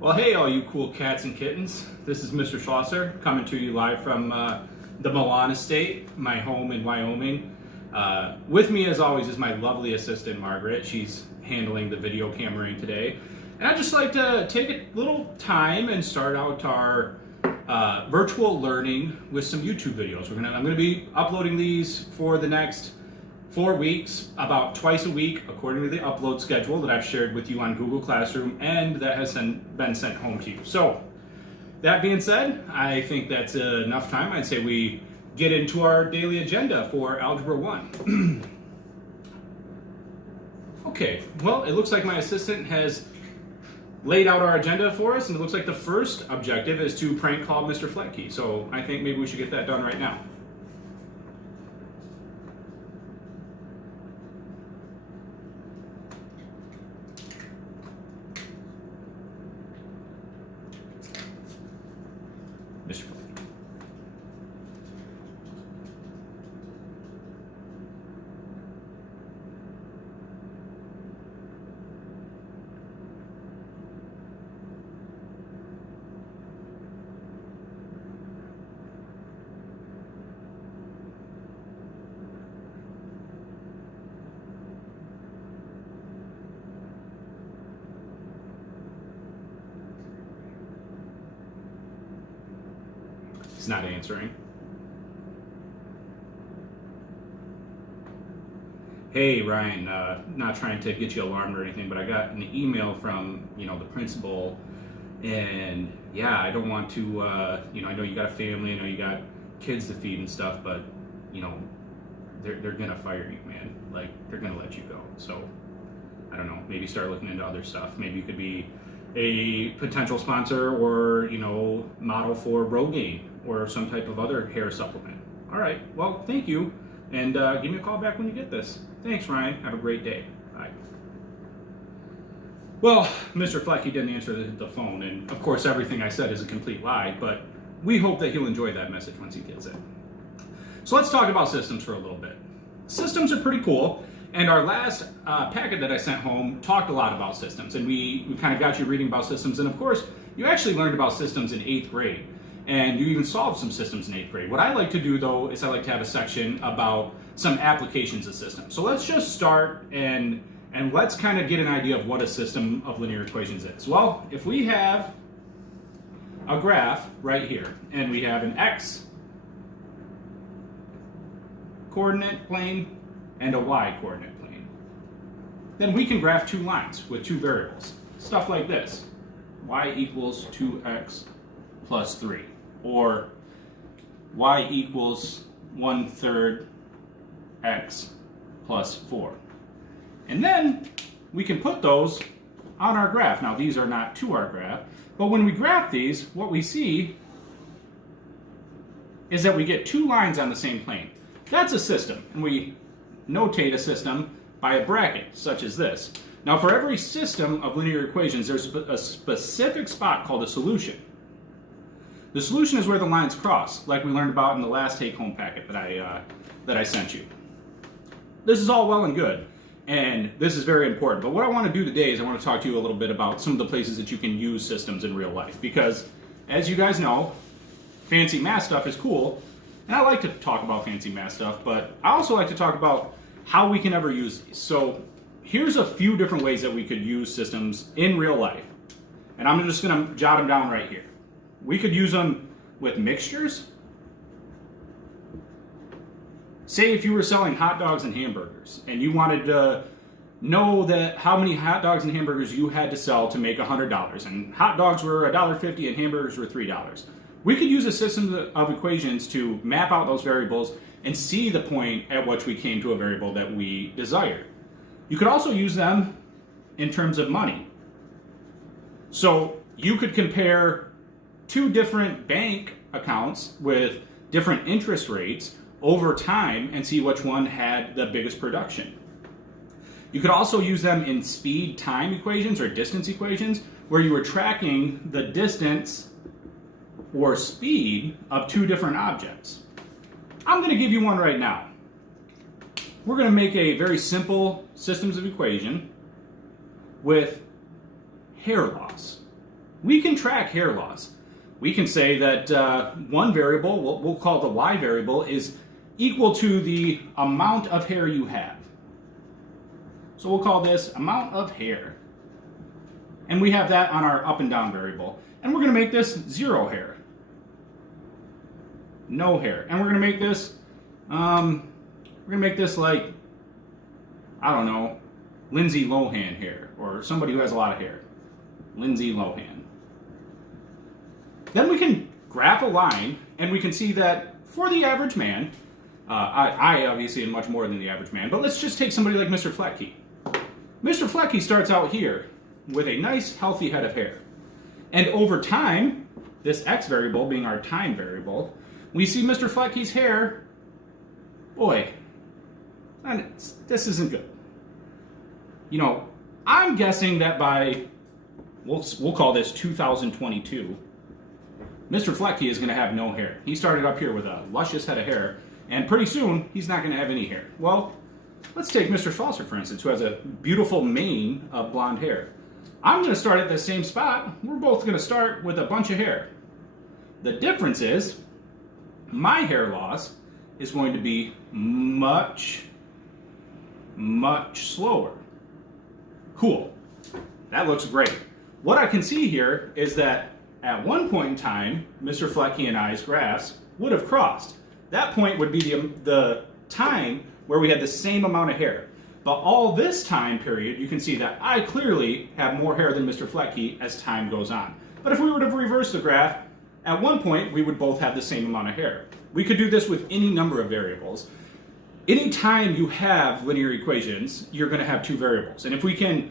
Well, hey, all you cool cats and kittens. This is Mr. Schlosser coming to you live from the Milan Estate, my home in Wyoming. With me, as always, is my lovely assistant, Margaret. She's handling the video cameraing today. And I'd just like to take a little time and start out our virtual learning with some YouTube videos. I'm going to be uploading these for the next 4 weeks, about twice a week, according to the upload schedule that I've shared with you on Google Classroom and that has been sent home to you. So, that being said, I think that's enough time. I'd say we get into our daily agenda for Algebra 1. Okay, well, it looks like my assistant has laid out our agenda for us, and it looks like the first objective is to prank call Mr. Fletke. So I think maybe we should get that done right now. Mr. Fletke. He's not answering. Hey Ryan, not trying to get you alarmed or anything, but I got an email from the principal, and yeah, I don't want to. I know you got a family, I know you got kids to feed and stuff, but they're gonna fire you, man. Like they're gonna let you go. So I don't know. Maybe start looking into other stuff. Maybe you could be a potential sponsor or model for Rogaine or some type of other hair supplement. All right, well, thank you, and give me a call back when you get this. Thanks, Ryan. Have a great day. Bye. Well, Mr. Fletke didn't answer the phone, and of course everything I said is a complete lie, but we hope that he'll enjoy that message once he gets it. So let's talk about systems for a little bit. Systems are pretty cool. And our last packet that I sent home talked a lot about systems, and we kind of got you reading about systems, and of course, you actually learned about systems in 8th grade, and you even solved some systems in 8th grade. What I like to do, though, is I like to have a section about some applications of systems. So let's just start and let's kind of get an idea of what a system of linear equations is. Well, if we have a graph right here, and we have an x coordinate plane and a y-coordinate plane, then we can graph two lines with two variables. Stuff like this: y equals 2x plus 3, or y equals 1/3 x plus 4. And then we can put those on our graph. Now these are not to our graph, but when we graph these, what we see is that we get two lines on the same plane. That's a system, and we notate a system by a bracket, such as this. Now, for every system of linear equations, there's a specific spot called a solution. The solution is where the lines cross, like we learned about in the last take-home packet that I sent you. This is all well and good, and this is very important. But what I want to do today is I want to talk to you a little bit about some of the places that you can use systems in real life, because, as you guys know, fancy math stuff is cool, and I like to talk about fancy math stuff, but I also like to talk about how we can ever use these. So here's a few different ways that we could use systems in real life. And I'm just going to jot them down right here. We could use them with mixtures. Say if you were selling hot dogs and hamburgers, and you wanted to know that how many hot dogs and hamburgers you had to sell to make $100, and hot dogs were $1.50 and hamburgers were $3. We could use a system of equations to map out those variables and see the point at which we came to a variable that we desired. You could also use them in terms of money. So you could compare two different bank accounts with different interest rates over time and see which one had the biggest production. You could also use them in speed-time equations or distance equations, where you were tracking the distance or speed of two different objects. I'm going to give you one right now. We're going to make a very simple systems of equation with hair loss. we can track hair loss. We can say that one variable, we'll call the y variable, is equal to the amount of hair you have. So we'll call this amount of hair. And we have that on our up and down variable. And we're going to make this 0 hair. No hair. And we're going to make this, like, I don't know, Lindsay Lohan hair, or somebody who has a lot of hair. Lindsay Lohan. Then we can graph a line, and we can see that for the average man, I obviously am much more than the average man, but let's just take somebody like Mr. Flecky. Mr. Flecky starts out here with a nice, healthy head of hair. And over time, this x variable being our time variable, we see Mr. Flecky's hair, boy, this isn't good. You know, I'm guessing that by, we'll call this 2022, Mr. Flecky is going to have no hair. He started up here with a luscious head of hair, and pretty soon, he's not going to have any hair. Well, let's take Mr. Schlosser, for instance, who has a beautiful mane of blonde hair. I'm going to start at the same spot. We're both going to start with a bunch of hair. The difference is, my hair loss is going to be much, much slower. Cool. That looks great. What I can see here is that at one point in time, Mr. Flecky and I's graphs would have crossed. That point would be the time where we had the same amount of hair. But all this time period, you can see that I clearly have more hair than Mr. Flecky as time goes on. But if we were to reverse the graph, at one point we would both have the same amount of hair. We could do this with any number of variables. Anytime you have linear equations, you're going to have two variables. And if we can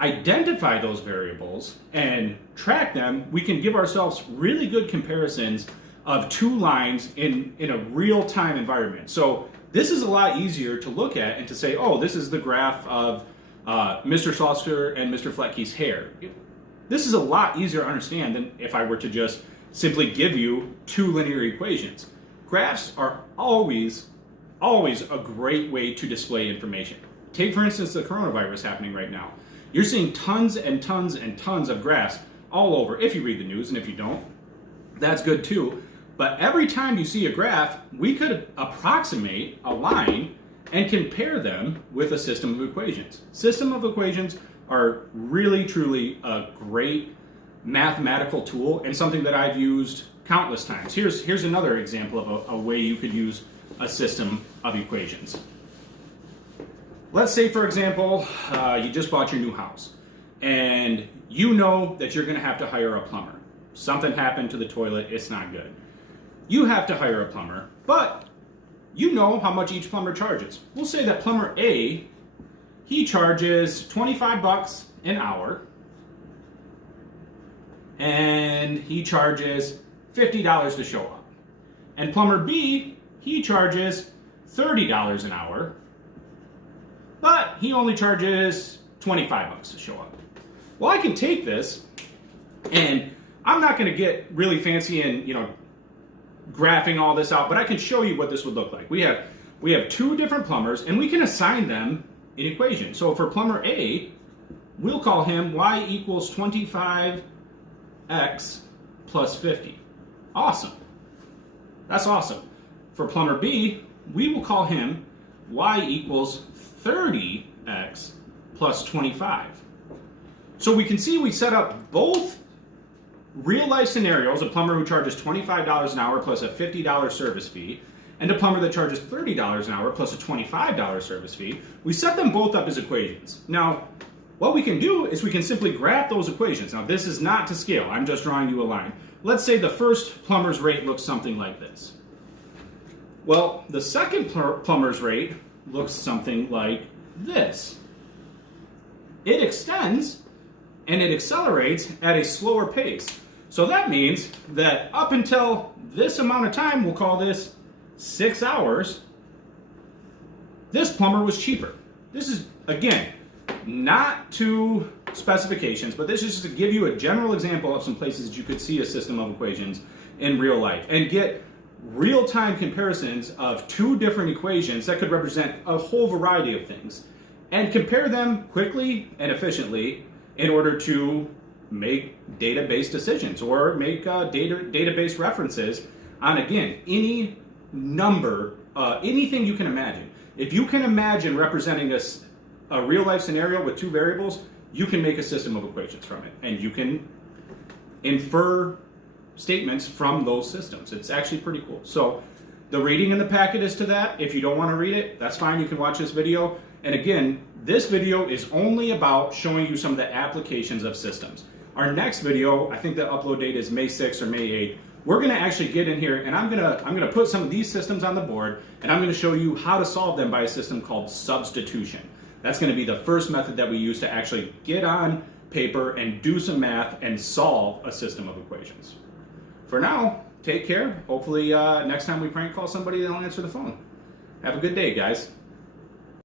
identify those variables and track them, we can give ourselves really good comparisons of two lines in a real-time environment. So this is a lot easier to look at and to say, oh, this is the graph of Mr. Schlosser and Mr. Flecky's hair. This is a lot easier to understand than if I were to just simply give you two linear equations. Graphs are always a great way to display information. Take, for instance, the coronavirus happening right now. You're seeing tons and tons and tons of graphs all over, if you read the news, and if you don't, that's good too. But every time you see a graph, we could approximate a line and compare them with a system of equations. System of equations are really, truly a great mathematical tool and something that I've used countless times. Here's another example of a way you could use a system of equations. Let's say, for example, you just bought your new house and you know that you're going to have to hire a plumber. Something happened to the toilet, it's not good. You have to hire a plumber, but you know how much each plumber charges. We'll say that plumber A, he charges $25 an hour, and he charges $50 to show up. And plumber B, he charges $30 an hour, but he only charges $25 to show up. Well, I can take this, and I'm not going to get really fancy and, graphing all this out, but I can show you what this would look like. We have two different plumbers, and we can assign them an equation. So for plumber A, we'll call him y equals 25x plus 50. Awesome. That's awesome. For plumber B, we will call him y equals 30x plus 25. So we can see we set up both real-life scenarios, a plumber who charges $25 an hour plus a $50 service fee, and a plumber that charges $30 an hour plus a $25 service fee. We set them both up as equations. Now, what we can do is we can simply graph those equations. Now, this is not to scale. I'm just drawing you a line. Let's say the first plumber's rate looks something like this. Well, the second plumber's rate looks something like this. It extends and it accelerates at a slower pace. So that means that up until this amount of time, we'll call this 6 hours, this plumber was cheaper. This is, again, not to specifications, but this is just to give you a general example of some places that you could see a system of equations in real life and get real-time comparisons of two different equations that could represent a whole variety of things and compare them quickly and efficiently in order to make database decisions or make database references on, again, any number, anything you can imagine. If you can imagine representing a real life scenario with two variables, you can make a system of equations from it, and you can infer statements from those systems. It's actually pretty cool. So the reading in the packet is to that. If you don't want to read it, that's fine. You can watch this video. And again, this video is only about showing you some of the applications of systems. Our next video, I think the upload date is May 6th or May 8th. We're going to actually get in here, and I'm going to put some of these systems on the board, and I'm going to show you how to solve them by a system called substitution. That's going to be the first method that we use to actually get on paper and do some math and solve a system of equations. For now, take care. Hopefully next time we prank call somebody, they'll answer the phone. Have a good day, guys.